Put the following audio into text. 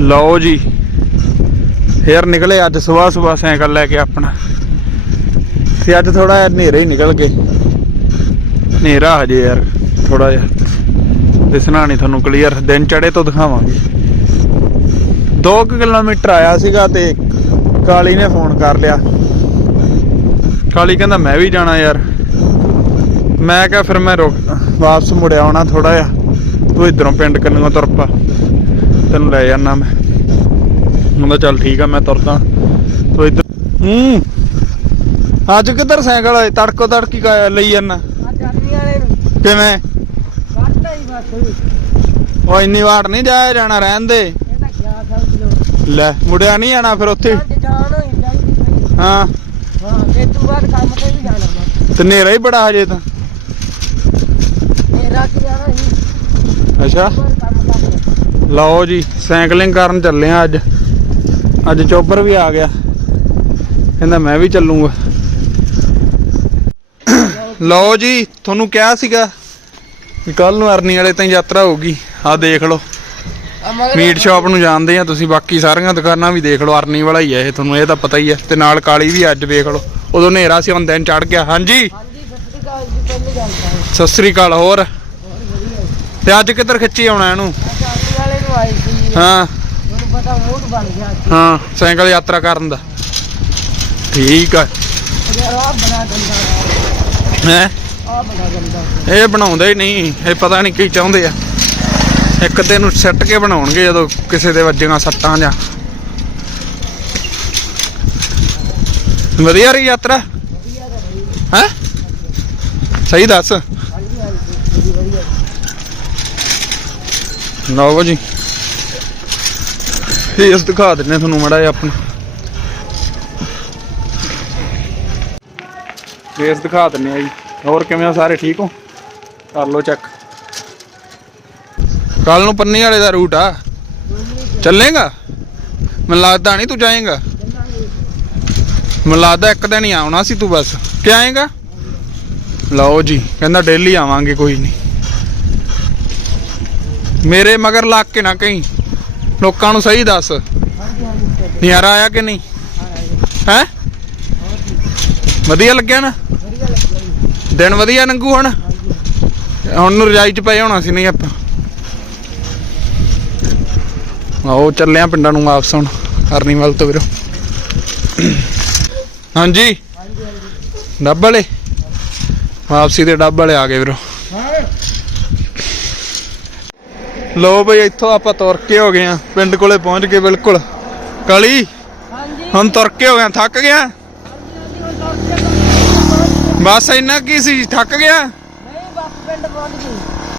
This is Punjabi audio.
ਲਓ ਜੀ। ਫੇਰ ਨਿਕਲੇ ਅੱਜ ਸਵੇਰ ਸਵੇਰ ਸਾਈਕਲ ਲੈ ਕੇ ਆਪਣਾ। ਤੇ ਅੱਜ ਥੋੜਾ ਜਿਹਾ ਹਨੇਰੇ ਹੀ ਨਿਕਲ ਗਏ। ਹਨੇਰਾ ਹਜੇ ਯਾਰ ਥੋੜਾ ਜਿਹਾ। ਦਿਸਣਾ ਨਹੀਂ ਤੁਹਾਨੂੰ ਕਲੀਅਰ ਦਿਨ ਚੜੇ ਤੋਂ ਦਿਖਾਵਾਂਗੇ। 2 ਕਿਲੋਮੀਟਰ ਆਇਆ ਸੀਗਾ ਤੇ ਕਾਲੀ ਨੇ ਫੋਨ ਕਰ ਲਿਆ। ਕਾਲੀ ਕਹਿੰਦਾ, ਮੈਂ ਵੀ ਜਾਣਾ ਯਾਰ। ਮੈਂ ਕਿਹਾ, ਫਿਰ ਮੈਂ ਰੁਕ, ਵਾਪਸ ਮੁੜਿਆ ਆਉਣਾ ਥੋੜਾ ਜਿਹਾ। ਤੂੰ ਇਧਰੋਂ ਪਿੰਡ ਕੰਨੋਂ ਤੁਰ ਪਾ। ਤੈਨੂੰ ਲੈ ਜਾਣਾ ਮੈਂ। ਕਹਿੰਦਾ ਚੱਲ ਠੀਕ ਆ ਮੈਂ ਤੁਰਦਾ। ਤੂੰ ਇਧਰ ਹੂੰ। ਅੱਜ ਕਿੱਧਰ ਸਾਈਕਲ ਹੋਏ ਤੜਕੋ ਤੜਕੀ ਕਾ- ਲਈ ਜਾਣਾ ਕਿਵੇਂ? ਕੱਢਦਾ ਹੀ ਬਸ। ਉਹ ਇੰਨੀ ਵਾਰ ਨਹੀਂ ਜਾਇਆ ਜਾਣਾ ਰਹਿਣ ਦੇ। ਲੋ ਮੁੜਿਆ ਨਹੀਂ ਜਾਣਾ ਫਿਰ ਉੱਥੇ। ਹਾਂ। ਹਾਂ ਤੇ ਤੂੰ ਬਾਅਦ ਕੰਮ ਤੇ ਵੀ ਜਾਣਾ ਵਾ। ਤੇ ਹਨੇਰਾ ਹੀ ਬੜਾ ਹਜੇ ਤਾਂ। ਜਾਣਾ ਅੱਛਾ। ਲਓ ਜੀ ਸਾਈਕਲਿੰਗ ਕਰਨ ਚੱਲੇ ਆ ਅੱਜ। ਅੱਜ ਚੋਬਰ ਵੀ ਆ ਗਿਆ। ਕਹਿੰਦਾ ਮੈਂ ਵੀ ਚੱਲੂਗਾ। ਲਓ ਜੀ ਤੁਹਾਨੂੰ ਕਿਹਾ ਸੀਗਾ ਕਿ ਕੱਲ ਨੂੰ ਅਰਨੀ ਵਾਲੇ ਤਾਈਂ ਯਾਤਰਾ ਹੋਊਗੀ। ਆ ਦੇਖ ਲਓ। ਮੀਟ ਸ਼ਾਪ ਨੂੰ ਜਾਣਦੇ ਆ ਤੁਸੀਂ ਬਾਕੀ ਸਾਰੀਆਂ ਦੁਕਾਨਾਂ ਵੀ ਦੇਖ ਲਓ ਅਰਨੀ ਵਾਲਾ ਹੀ ਹੈ ਇਹ ਤੁਹਾਨੂੰ ਇਹ ਤਾਂ ਪਤਾ ਹੀ ਹੈ ਤੇ ਨਾਲ ਕਾਲੀ ਵੀ ਅੱਜ ਵੇਖ ਲਓ। ਉਦੋਂ ਹਨੇਰਾ ਸੀ ਹੁਣ ਦਿਨ ਚੜ ਗਿਆ। ਹਾਂਜੀ। ਸਤਿ ਸ੍ਰੀ ਅਕਾਲ ਹੋਰ? ਤੇ ਅੱਜ ਕਿੱਧਰ ਖਿੱਚੀ ਆਉਣਾ ਇਹਨੂੰ ਆ ਜਾਨੀ ਵਾਲੇ ਨੂੰ ਆਈ ਸੀ ਹਾਂ। ਤੁਹਾਨੂੰ ਪਤਾ ਮੂਡ ਬਣ ਗਿਆ ਹਾਂ ਸਾਈਕਲ ਯਾਤਰਾ ਕਰਨ ਦਾ। ਠੀਕ ਆ। ਯਾਰ ਹੈ? ਆ ਇਹ ਬਣਾਉਂਦੇ ਹੀ ਨਹੀਂ। ਇਹ ਪਤਾ ਨਹੀਂ ਕੀ ਚਾਹੁੰਦੇ ਆ। ਇੱਕ ਤੇ ਨੂੰ ਸੱਟ ਕੇ ਬਣਾਉਣਗੇ ਜਦੋਂ ਕਿਸੇ ਦੇ ਵੱਜੀਆਂ ਸੱਟਾਂ ਜਾਂ। ਵਧੀਆ ਰਹੀ ਯਾਤਰਾ? ਹੈ? ਸਹੀ ਦੱਸ। ਲਓ ਜੀ। ਫੇਸ ਦਿਖਾ ਦਿੰਨੇ ਤੁਹਾਨੂੰ ਮੜਾ ਜਿਹਾ ਆਪਣਾ। ਫੇਸ ਦਿਖਾ ਦਿੰਨੇ ਆ ਜੀ। ਹੋਰ ਕਿਵੇਂ ਹੋ ਸਾਰੇ, ਠੀਕ ਹੋ? ਕਰ ਲਓ ਚੈੱਕ ਕੱਲ ਨੂੰ ਪੰਨੀ ਵਾਲੇ ਦਾ ਰੂਟ ਆ। ਚੱਲੇਗਾ? ਮੈਨੂੰ ਲੱਗਦਾ ਨਹੀਂ ਤੂੰ ਜਾਏਗਾ। ਮੈਨੂੰ ਲੱਗਦਾ ਇੱਕ ਦਿਨ ਹੀ ਆਉਣਾ ਸੀ ਤੂੰ ਬਸ। ਕਿ ਆਏਗਾ? ਲਓ ਜੀ, ਕਹਿੰਦਾ ਡੇਲੀ ਆਵਾਂਗੇ, ਕੋਈ ਨਹੀਂ। ਮੇਰੇ ਮਗਰ ਲੱਗ ਕੇ ਨਾ ਕਹੀਂ। ਲੋਕਾਂ ਨੂੰ ਸਹੀ ਦੱਸ। ਹਾਂਜੀ ਨਿਆਰਾ ਆਇਆ ਕਿ ਨਹੀਂ? ਹੈ? ਵਧੀਆ ਲੱਗਿਆ ਨਾ? ਦਿਨ ਵਧੀਆ ਲੰਘੂ ਹੁਣ? ਹੁਣ ਨੂੰ ਰਜਾਈ ਚ ਪਏ ਹੋਣਾ ਸੀ, ਨਹੀਂ ਆਪਾਂ। ਆਓ, ਚੱਲੇ ਆ ਪਿੰਡਾਂ ਨੂੰ ਵਾਪਸ ਹੁਣ ਹਰਨੀਵਾਲ ਤੋਂ ਵੀਰੋ। ਹਾਂਜੀ। ਡੱਬ ਵਾਲੇ? ਵਾਪਸੀ ਦੇ ਡੱਬ ਵਾਲੇ ਆ ਗਏ ਵੀਰੋ ਹਾਂ ਲੋ ਬਈ ਇੱਥੋਂ ਆਪਾਂ ਤੁਰ ਕੇ ਹੋ ਗਏ ਆ ਪਿੰਡ ਕੋਲੇ ਪਹੁੰਚ ਗਏ ਬਿਲਕੁਲ। ਕਾਲੀ ਹਾਂਜੀ। ਹੁਣ ਤੁਰ ਕੇ ਹੋ। ਗਿਆ? ਥੱਕ ਗਿਆ ਬਸ ਇੰਨਾ ਕੀ ਸੀ? ਥੱਕ ਗਿਆ?